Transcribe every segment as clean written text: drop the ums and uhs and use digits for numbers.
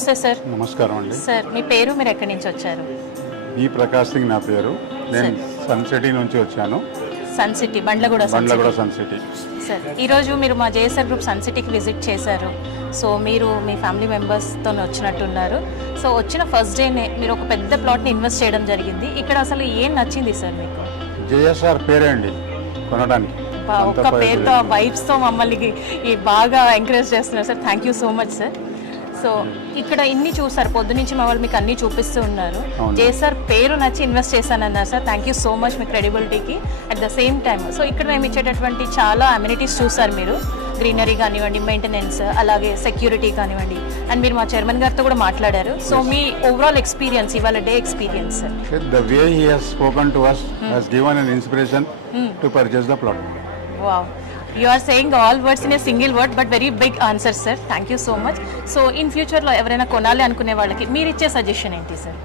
నమస్తే సార్. నమస్కారం అండి. సార్ మీ పేరు, మీరు ఎక్కడి నుంచి వచ్చారు? ఈ ప్రకాష్ సింగ్ నా పేరు. నేను సన్ సిటీ నుంచి వచ్చాను. Sun City, Bandlaguda Sun City. Sir ఈరోజు మీరు మా జేఎస్ఆర్ గ్రూప్ సన్ సిటీకి విజిట్ చేశారు. సో మీరు మీ ఫ్యామిలీ మెంబర్స్తో వచ్చినట్టున్నారు. సో వచ్చిన ఫస్ట్ డేనే మీరు ఒక పెద్ద ప్లాట్ని ఇన్వెస్ట్ చేయడం జరిగింది. ఇక్కడ అసలు ఏం నచ్చింది సార్ మీకు? జేఎస్ఆర్ పేరే అండి కొనడానికి. ఒక్క పేరుతో, వైబ్స్తో మమ్మల్ని బాగా ఎంకరేజ్ చేస్తున్నారు sir. Thank you so much sir. So ఇక్కడ ఇన్ని చూసారు, పొద్దు నుంచి మా వాళ్ళు మీకు అన్ని చూపిస్తూ ఉన్నారు. జేఎస్ఆర్ పేరు నచ్చి ఇన్వెస్ట్ చేశానన్నారు sir. Thank you so much మీ క్రెడిబిలిటీకి. At the same time so ఇక్కడ మేము ఇచ్చేటటువంటి చాలా అమ్యూనిటీస్ చూసారు మీరు. గ్రీనరీ కానివ్వండి, మెయింటెనెన్స్, అలాగే సెక్యూరిటీ కానివ్వండి. అండ్ మీరు మా చైర్మన్ గారితో కూడా మాట్లాడారు. సో మీ ఓవరాల్ ఎక్స్పీరియన్స్, ఇవాళ day experience sir. The way he has spoken to us has given an inspiration to purchase the plot. Wow. You are saying all words in a single word, but very big answer, sir. Thank you so much. So in future లో ఎవరైనా కొనాలి అనుకునే వాళ్ళకి మీరు ఇచ్చే suggestion ఏంటి sir?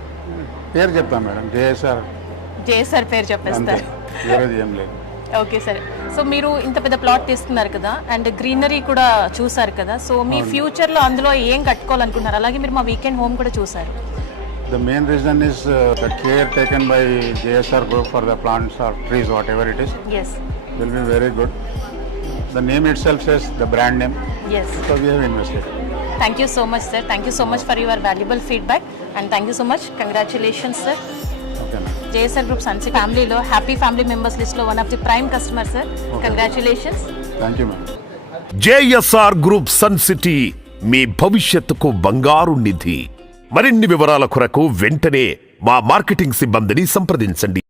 పేరు చెప్తాం మేడం, జేఎస్ఆర్ పేరు చెప్పేస్తారు. ఏం లేదు. Okay sir. సో మీరు ఇంత పెద్ద ప్లాట్ తీసుకున్నారు కదా, అండ్ గ్రీనరీ కూడా చూసారు కదా. సో మీ ఫ్యూచర్లో అందులో ఏం కట్టుకోవాలనుకున్నారు? అలాగే మీరు మా వీకెండ్ హోమ్ కూడా చూసారు. The main reason is the care taken by JSR Group for the plants or trees, whatever it is, yes, will be very good. The name itself says the brand name. Yes. So we have invested. Thank you so much, sir. Thank you so much for your valuable feedback, and thank you so much. Congratulations, sir. Okay. JSR Group Sun City family lo happy family members list lo one of the prime customers, sir. Okay. Congratulations. Thank you, ma'am. JSR Group Sun City మీ భవిష్యత్తుకు బంగారు నిధి. మరిన్ని వివరాల కొరకు వెంటనే మా marketing సిబ్బందిని సంప్రదించండి.